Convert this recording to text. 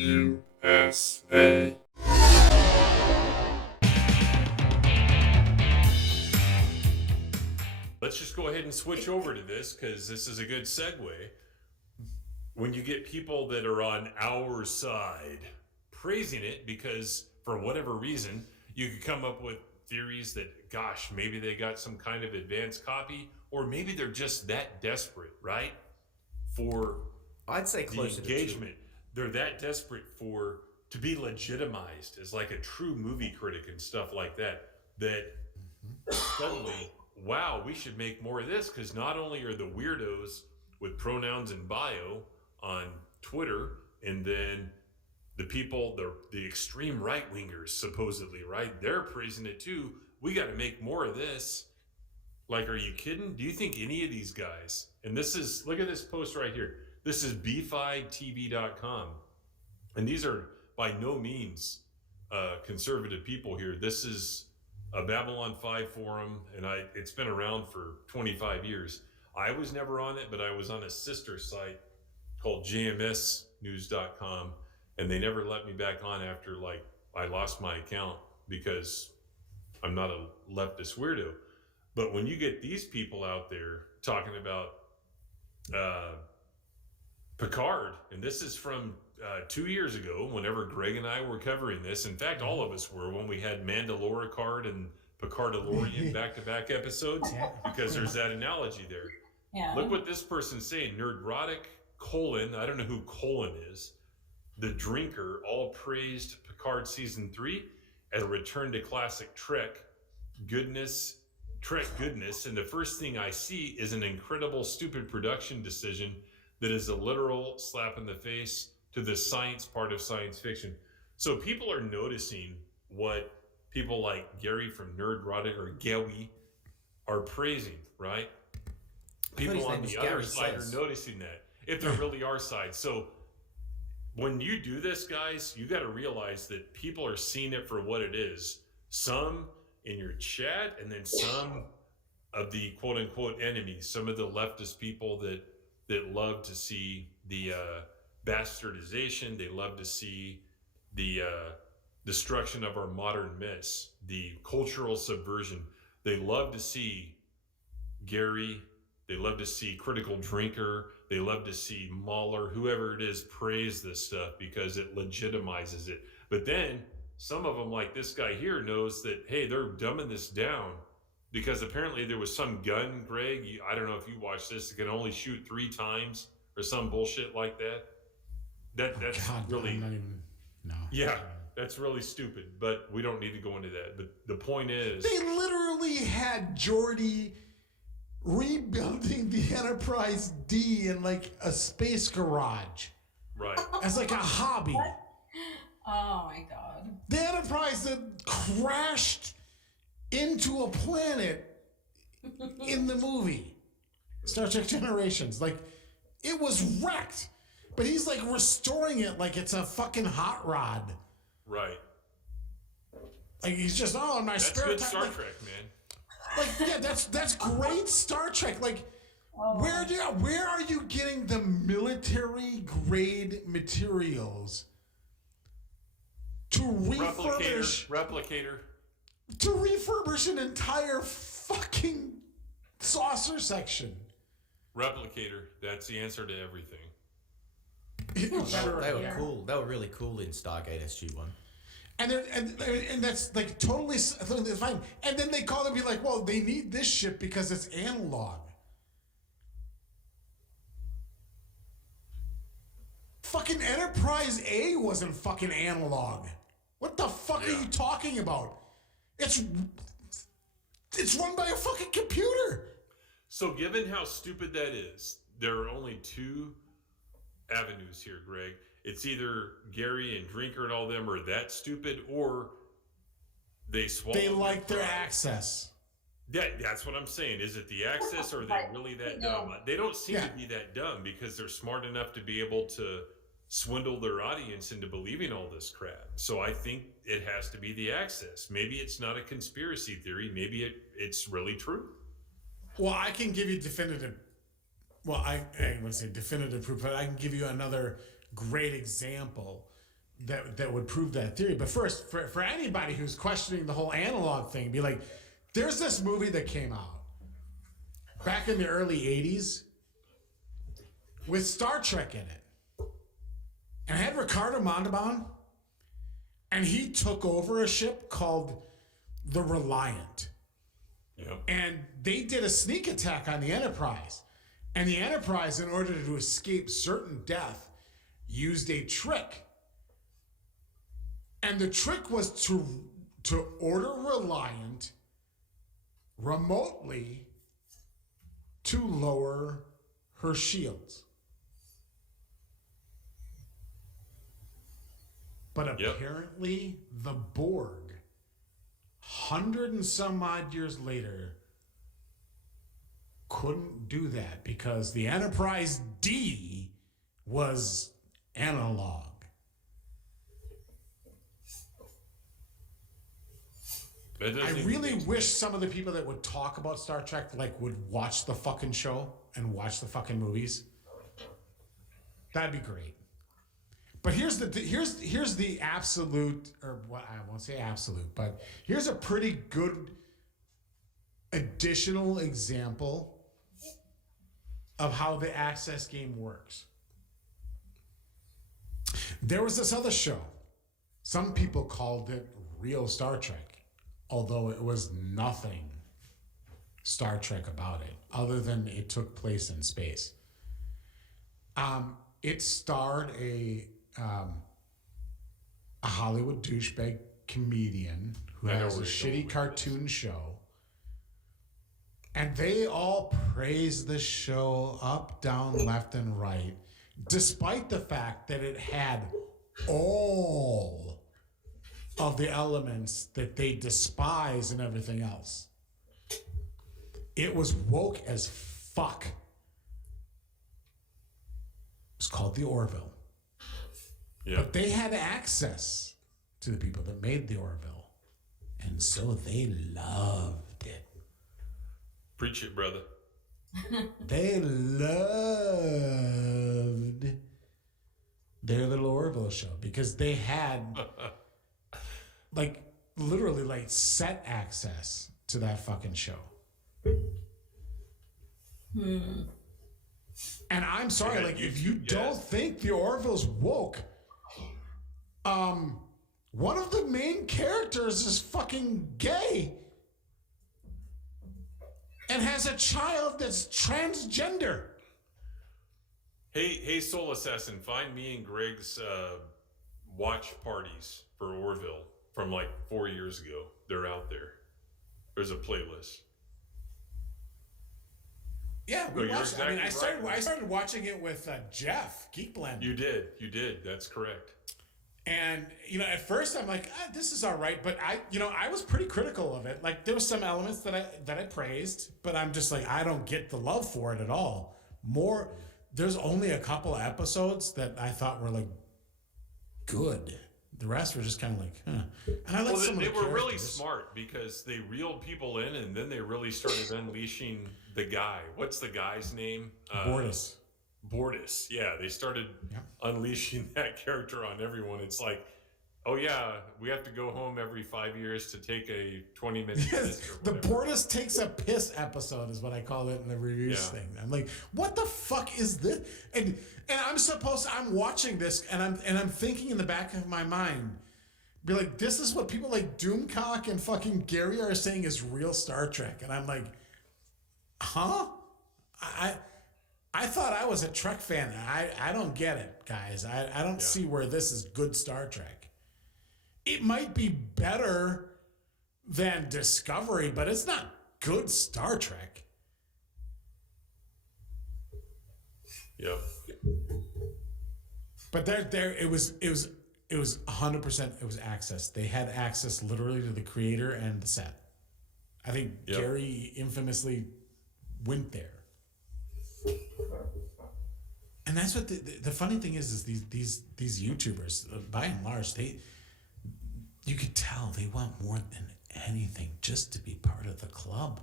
USA. Let's just go ahead and switch over to this because this is a good segue. When you get people that are on our side praising it because for whatever reason, you could come up with theories that, gosh, maybe they got some kind of advanced copy, or maybe they're just that desperate, right? For I'd say the closer engagement. They're that desperate for to be legitimized as like a true movie critic and stuff like that. That suddenly, wow, we should make more of this because not only are the weirdos with pronouns in bio on Twitter, and then the people, the extreme right wingers, supposedly, right? They're praising it too. We got to make more of this. Like, are you kidding? Do you think any of these guys, and this is, look at this post right here. This is b5tv.com. And these are by no means conservative people here. This is a Babylon 5 forum, and it's been around for 25 years. I was never on it, but I was on a sister site called jmsnews.com, and they never let me back on after, like, I lost my account because I'm not a leftist weirdo. But when you get these people out there talking about Picard, and this is from 2 years ago, whenever Greg and I were covering this. In fact, all of us were when we had Mandaloricard and Picardalorian back-to-back episodes, because there's that analogy there. Yeah. Look what this person's saying. Nerdrotic, I don't know who colon is, the drinker, all praised Picard Season 3 and a return to classic Trek goodness, and the first thing I see is an incredible, stupid production decision that is a literal slap in the face to the science part of science fiction. So people are noticing what people like Gary from Nerdrotic or Gawi are praising, right? People on the other side are noticing that, if there really are sides. So when you do this, guys, you got to realize that people are seeing it for what it is. Some in your chat, and then some of the quote unquote enemies, some of the leftist people that love to see the bastardization, they love to see the destruction of our modern myths, the cultural subversion. They love to see Gary, they love to see Critical Drinker, they love to see Mahler, whoever it is, praise this stuff because it legitimizes it. But then some of them, like this guy here, knows that, hey, they're dumbing this down because apparently there was some gun, Greg, I don't know if you watched this, it can only shoot 3 times or some bullshit like that. That's really, no. Yeah, that's really stupid, but we don't need to go into that. But the point is, they literally had Geordi rebuilding the Enterprise D in like a space garage. Right. As like a hobby. What? Oh my God. The Enterprise that crashed into a planet in the movie Star Trek Generations. Like, it was wrecked. But he's like restoring it like it's a fucking hot rod. Right. Like he's just, in my spare time. That's good Star Trek, man. Like, yeah, that's great Star Trek. Like, where are you getting the military grade materials to Replicator. To refurbish an entire fucking saucer section? Replicator. That's the answer to everything. They were cool. They were really cool in Stargate SG-1. And that's like totally fine. And then they call them and be like, well, they need this shit because it's analog. Fucking Enterprise A wasn't fucking analog. What the fuck are you talking about? It's run by a fucking computer. So given how stupid that is, there are only 2 avenues here, Greg. It's either Gary and Drinker and all them are that stupid, or they swallow. They like their access. That's what I'm saying. Is it the access, or are they really that dumb? They don't seem to be that dumb because they're smart enough to be able to swindle their audience into believing all this crap. So I think it has to be the access. Maybe it's not a conspiracy theory. Maybe it's really true. Well, I can give you definitive. Well, I wouldn't say definitive proof, but I can give you another great example that would prove that theory. But first, for anybody who's questioning the whole analog thing, be like, there's this movie that came out back in the early 80s with Star Trek in it. And it had Ricardo Montalban, and he took over a ship called the Reliant. Yep. And they did a sneak attack on the Enterprise. And the Enterprise, in order to escape certain death, used a trick. And the trick was to order Reliant remotely to lower her shields. But apparently the Borg, 100 and some odd years later, couldn't do that because the Enterprise D was analog. I really wish some of the people that would talk about Star Trek would watch the fucking show and watch the fucking movies. That'd be great. But here's the absolute, or what I won't say absolute, but here's a pretty good additional example of how the Access game works. There was this other show. Some people called it Real Star Trek, although it was nothing Star Trek about it, other than it took place in space. It starred a Hollywood douchebag comedian who has a shitty cartoon show. And they all praised the show up, down, left, and right, despite the fact that it had all of the elements that they despise and everything else. It was woke as fuck. It was called the Orville. Yeah. But they had access to the people that made the Orville. And so they loved it. Preach it, brother. They loved their little Orville show because they had literally set access to that fucking show. And I'm sorry, if you don't think the Orville's woke, one of the main characters is fucking gay and has a child that's transgender. Hey, Soul Assassin, find me and Greg's watch parties for Orville from 4 years ago. They're out there. There's a playlist. Yeah, we watched. Exactly I right. started watching it with Jeff Geek Blend. You did. That's correct. And at first I'm like, this is all right, but I was pretty critical of it. There was some elements that I praised, but I'm just I don't get the love for it at all. There's only a couple of episodes that I thought were good. The rest were just kind of huh. And I like some of the they were really characters. smart because they reeled people in, and then they really started unleashing the guy. What's the guy's name? Bortus. Bortus. Yeah, they started unleashing that character on everyone. It's oh yeah, we have to go home every 5 years to take a 20-minute piss or The whatever. Bortus takes a piss episode is what I call it in the reviews thing. I'm like, what the fuck is this? And I'm watching this and I'm thinking in the back of my mind, be like, this is what people like Doomcock and fucking Gary are saying is real Star Trek. And I'm like, huh? I thought I was a Trek fan. I don't get it, guys. I don't see where this is good Star Trek. It might be better than Discovery, but it's not good Star Trek. Yep. But there it was 100%. It was access. They had access literally to the creator and the set. I think Gary infamously went there. And that's what the funny thing is these YouTubers, by and large, you could tell they want more than anything just to be part of the club.